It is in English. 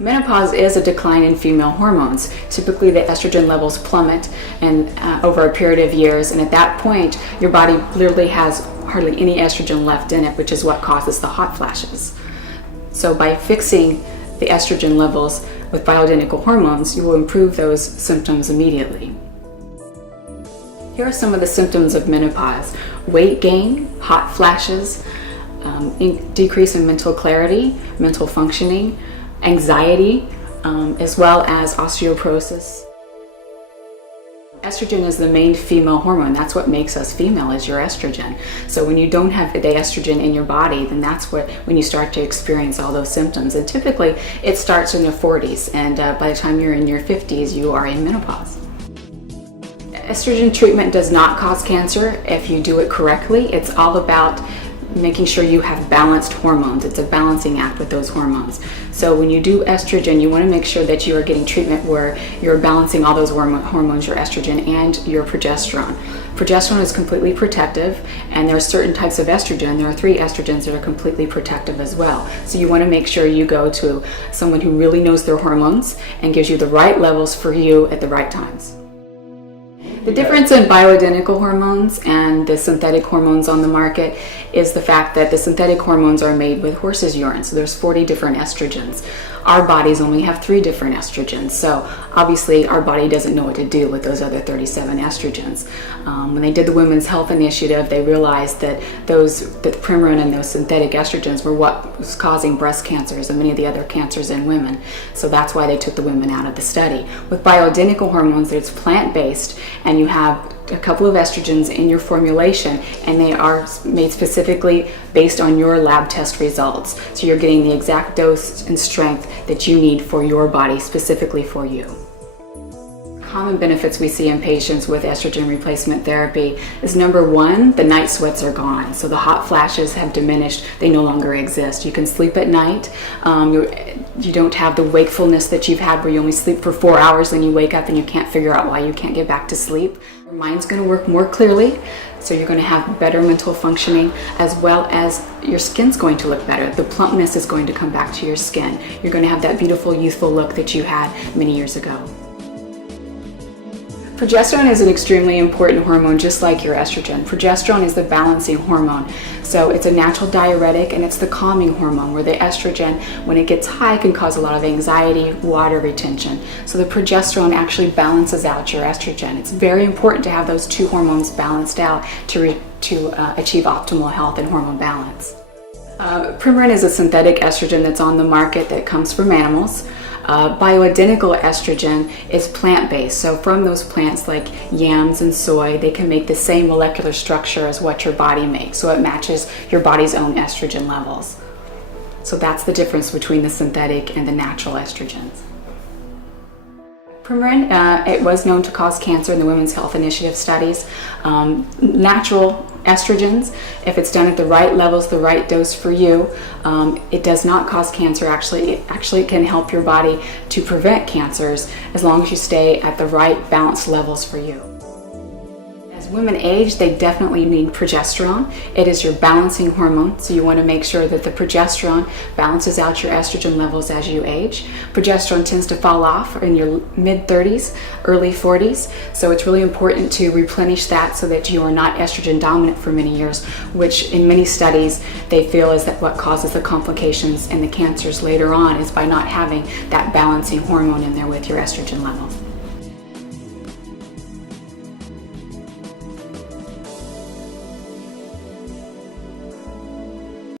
Menopause is a decline in female hormones. Typically, the estrogen levels plummet and over a period of years, and at that point, your body literally has hardly any estrogen left in it, which is what causes the hot flashes. So by fixing the estrogen levels with bioidentical hormones, you will improve those symptoms immediately. Here are some of the symptoms of menopause: weight gain, hot flashes, decrease in mental clarity, mental functioning, anxiety, as well as osteoporosis. Estrogen is the main female hormone. That's what makes us female, is your estrogen. So when you don't have the estrogen in your body, then that's when you start to experience all those symptoms. And typically it starts in your 40s, and by the time you're in your 50s, you are in menopause. Estrogen treatment does not cause cancer if you do it correctly. It's all about making sure you have balanced hormones. It's a balancing act with those hormones. So when you do estrogen, you want to make sure that you are getting treatment where you're balancing all those hormones, your estrogen and your progesterone. Progesterone is completely protective, and there are certain types of estrogen. There are 3 estrogens that are completely protective as well. So you want to make sure you go to someone who really knows their hormones and gives you the right levels for you at the right times. The difference in bioidentical hormones and the synthetic hormones on the market is the fact that the synthetic hormones are made with horse's urine. So there's 40 different estrogens. Our bodies only have 3 different estrogens. So obviously our body doesn't know what to do with those other 37 estrogens. When they did the Women's Health Initiative, they realized that the Premarin and those synthetic estrogens were what was causing breast cancers and many of the other cancers in women. So that's why they took the women out of the study. With bioidentical hormones, it's plant-based, and you have a couple of estrogens in your formulation, and they are made specifically based on your lab test results. So you're getting the exact dose and strength that you need for your body, specifically for you. Common benefits we see in patients with estrogen replacement therapy is, number 1, the night sweats are gone. So the hot flashes have diminished. They no longer exist. You can sleep at night. You don't have the wakefulness that you've had where you only sleep for 4 hours, then you wake up and you can't figure out why you can't get back to sleep. Your mind's going to work more clearly, so you're going to have better mental functioning, as well as your skin's going to look better. The plumpness is going to come back to your skin. You're going to have that beautiful youthful look that you had many years ago. Progesterone is an extremely important hormone, just like your estrogen. Progesterone is the balancing hormone. So it's a natural diuretic, and it's the calming hormone, where the estrogen, when it gets high, can cause a lot of anxiety, water retention. So the progesterone actually balances out your estrogen. It's very important to have those 2 hormones balanced out to achieve optimal health and hormone balance. Premarin is a synthetic estrogen that's on the market that comes from animals. Bioidentical estrogen is plant-based, so from those plants like yams and soy, they can make the same molecular structure as what your body makes, so it matches your body's own estrogen levels. So that's the difference between the synthetic and the natural estrogens. Premarin, it was known to cause cancer in the Women's Health Initiative studies. Natural estrogens, if it's done at the right levels, the right dose for you, it does not cause cancer. Actually, it can help your body to prevent cancers as long as you stay at the right balanced levels for you. As women age, they definitely need progesterone. It is your balancing hormone, so you want to make sure that the progesterone balances out your estrogen levels as you age. Progesterone tends to fall off in your mid-30s, early 40s, so it's really important to replenish that so that you are not estrogen dominant for many years, which in many studies they feel is that what causes the complications and the cancers later on is by not having that balancing hormone in there with your estrogen levels.